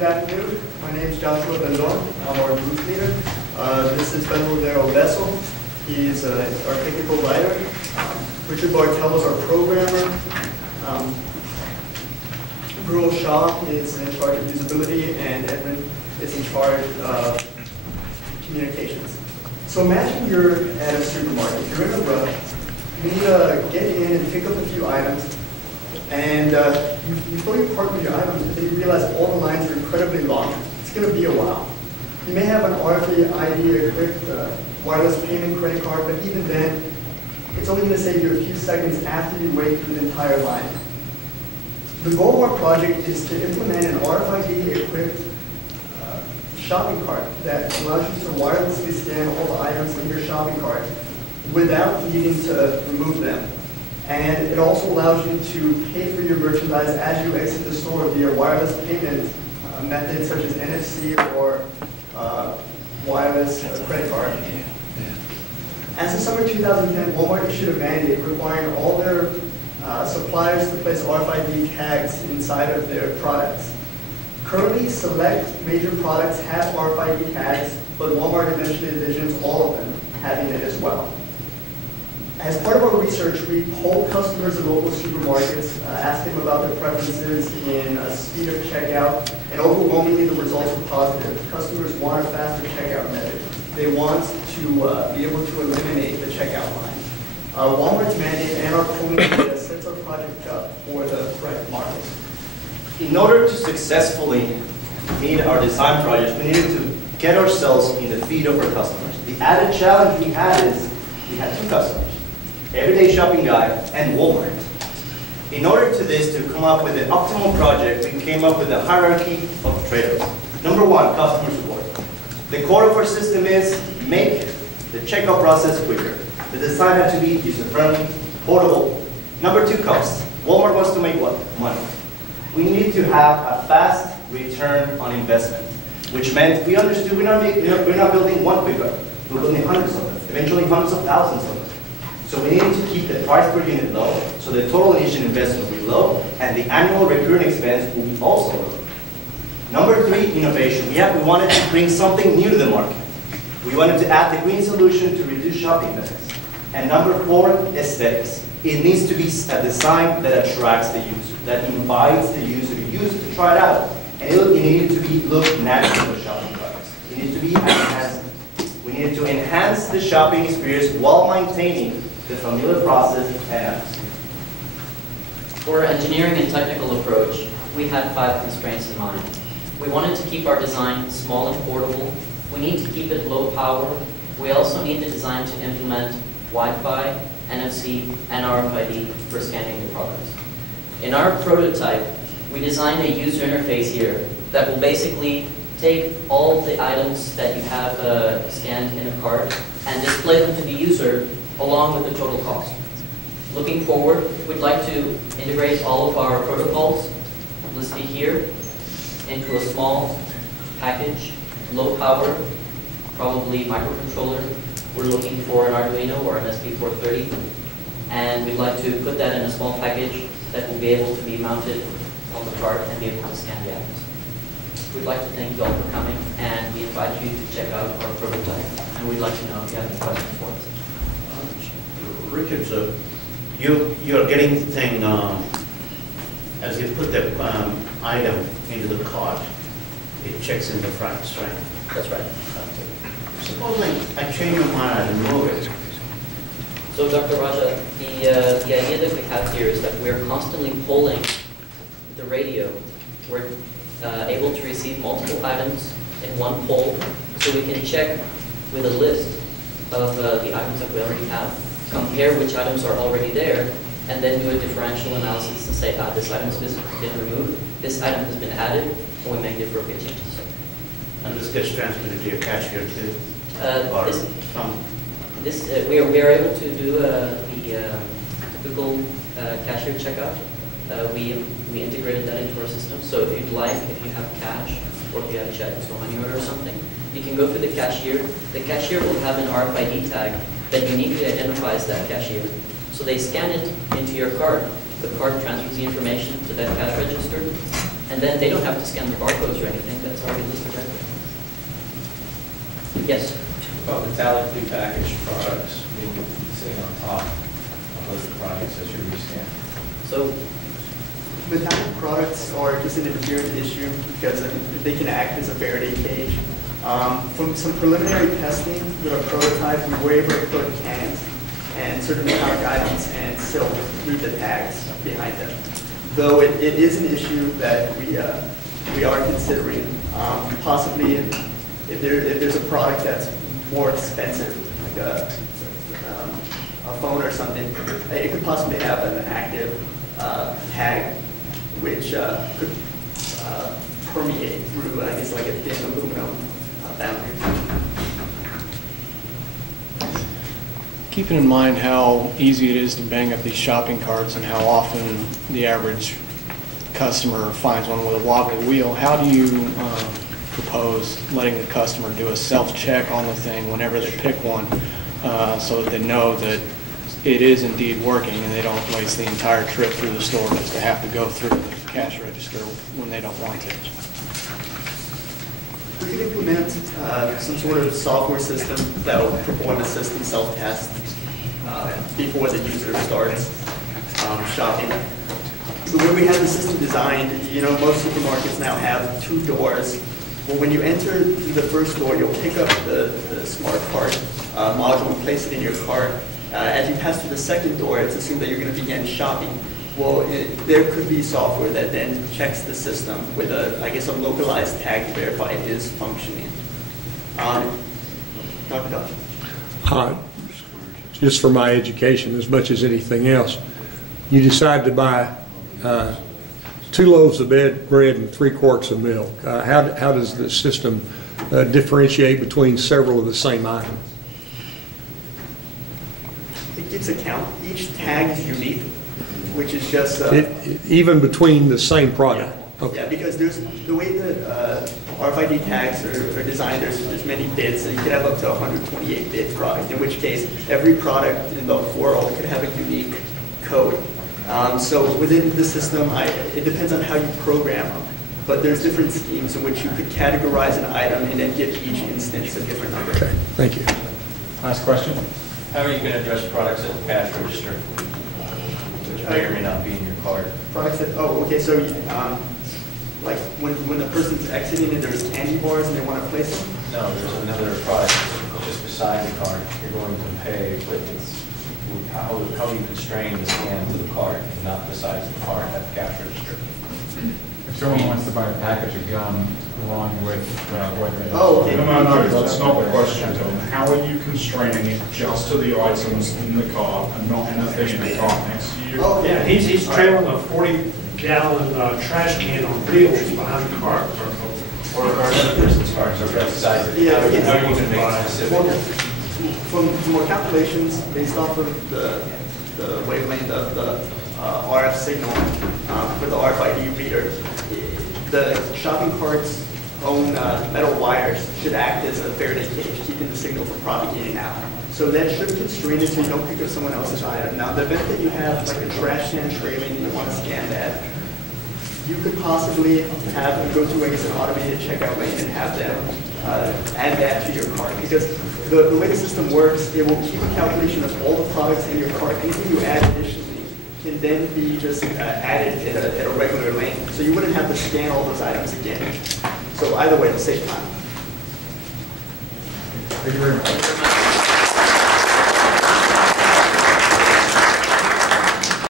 Good afternoon. My name is Joshua Bendon. I'm our group leader. This is Ben Rodero Bessel. He's our technical writer. Richard Bartel is our programmer. Bruno Shaw is in charge of usability, and Edmund is in charge of communications. So imagine you're at a supermarket. You're in a rush. You need to get in and pick up a few items. And you fill your cart with your items, but then you realize all the lines are incredibly long. It's going to be a while. You may have an RFID equipped wireless payment credit card, but even then, it's only going to save you a few seconds after you wait through the entire line. The goal of our project is to implement an RFID equipped shopping cart that allows you to wirelessly scan all the items in your shopping cart without needing to remove them. And it also allows you to pay for your merchandise as you exit the store via wireless payment methods such as NFC or wireless credit card. As of summer 2010, Walmart issued a mandate requiring all their suppliers to place RFID tags inside of their products. Currently, select major products have RFID tags, but Walmart eventually envisions all of them having it as well. As part of our research, we polled customers at local supermarkets, asking them about their preferences in speed of checkout, and overwhelmingly the results were positive. Customers want a faster checkout method. They want to be able to eliminate the checkout line. Walmart's mandate and our polling data sets our project up for the correct market. In order to successfully meet our design projects, we needed to get ourselves in the feet of our customers. The added challenge we had is we had two customers. Everyday shopping guy, and Walmart. In order to this, to come up with an optimal project, we came up with a hierarchy of trade-offs. Number one, customer support. The core of our system is make the checkout process quicker. The design had to be user-friendly, portable. Number two, cost. Walmart wants to make what? Money. We need to have a fast return on investment, which meant we understood we're not building one pickup, we're building hundreds of them, eventually hundreds of thousands of them. So we needed to keep the price per unit low, so the total initial investment will be low, and the annual recurring expense will be also low. Number three, innovation. We wanted to bring something new to the market. We wanted to add the green solution to reduce shopping bags. And number four, aesthetics. It needs to be a design that attracts the user, that invites the user to use it, to try it out. And it needed to look natural for shopping products. It needs to be enhanced. We needed to enhance the shopping experience while maintaining the familiar process and For our engineering and technical approach, we had 5 constraints in mind. We wanted to keep our design small and portable. We need to keep it low power. We also need the design to implement Wi-Fi, NFC, and RFID for scanning the products. In our prototype, we designed a user interface here that will basically take all the items that you have scanned in a cart and display them to the user along with the total cost. Looking forward, we'd like to integrate all of our protocols listed here into a small package, low power, probably microcontroller. We're looking for an Arduino or an SP430, and we'd like to put that in a small package that will be able to be mounted on the cart and be able to scan the items. We'd like to thank you all for coming, and we invite you to check out our prototype, and we'd like to know if you have any questions for us. Richard, so you're getting the thing, as you put the item into the cart, it checks in the fronts, right? That's right. Supposing I change my mind and move it. So, Dr. Raja, the idea that we have here is that we're constantly polling the radio. We're able to receive multiple items in one poll, so we can check with a list of the items that we already have, compare which items are already there, and then do a differential analysis and say, this item has been removed, this item has been added, and we make the appropriate changes. And this gets transmitted to your cashier too? We are able to do the typical cashier checkout. We integrated that into our system. So if you'd like, if you have cash or if you have checks or money order or something, you can go through the cashier. The cashier will have an RFID tag that uniquely identifies that cashier. So they scan it into your card. The card transfers the information to that cash register. And then they don't have to scan the barcodes or anything, that's already listed right there. Yes? About metallically packaged products being sitting on top of those products that should be scanned. So, Metallic products are just an inherent issue because they can act as a Faraday cage. From some preliminary testing with our prototype, we were able to put cans and certain metallic items and still read the tags behind them. Though it is an issue that we are considering. Possibly if there's a product that's more expensive, like a phone or something, it could possibly have an active tag which could permeate through, I guess, like a thin aluminum boundary. Keeping in mind how easy it is to bang up these shopping carts and how often the average customer finds one with a wobbly wheel, how do you propose letting the customer do a self-check on the thing whenever they pick one so that they know that it is indeed working and they don't waste the entire trip through the store just to have to go through the cash register when they don't want to? We could implement some sort of software system that will perform a system self-test before the user starts shopping. The way we have the system designed, most supermarkets now have 2 doors. Well, when you enter the first door, you'll pick up the smart cart module and place it in your cart. As you pass through the second door, it's assumed that you're going to begin shopping. Well, there could be software that then checks the system with a localized tag to verify it is functioning. Dr. Dodge. Just for my education as much as anything else, you decide to buy 2 loaves of bread and 3 quarts of milk. How does the system differentiate between several of the same items? It keeps a count. Each tag is unique, which is just... even between the same product? Yeah, okay. yeah, because there's the way that RFID tags are designed, there's many bits, and you could have up to 128-bit product, in which case every product in the world could have a unique code. So within the system, it depends on how you program them, but there's different schemes in which you could categorize an item and then give each instance a different number. Okay, thank you. Last question. How are you going to address products at the cash register, which may or may not be in your cart? Products that, so like when the person's exiting and there's candy bars and they want to place them? No, there's another product just beside the cart. You're going to pay with how do you constrain the scan to the cart and not beside the cart at the cash register? If someone wants to buy a package of gum along with whether... Oh, okay. No, that's not the question, Tom. How are you constraining it just to the items in the cart and not anything in the cart next to you? Oh, Yeah, he's trailing a 40-gallon trash can on wheels behind the cart. Or another person's cart, so beside it. Yeah, How are you yeah. going to make it specific? From more calculations based off of the wavelength of the RF signal for the RFID reader, the shopping cart's own metal wires should act as a Faraday cage, keeping the signal from propagating out. So that should constrain it so you don't pick up someone else's item. Now, the event that you have like a trash can trailing and you want to scan that, you could possibly have them go through, an automated checkout lane and have them add that to your cart. Because the way the system works, it will keep a calculation of all the products in your cart. Anything you add additionally can then be just added at a regular lane. So you wouldn't have to scan all those items again. So either way, it'll save time. Thank you very much.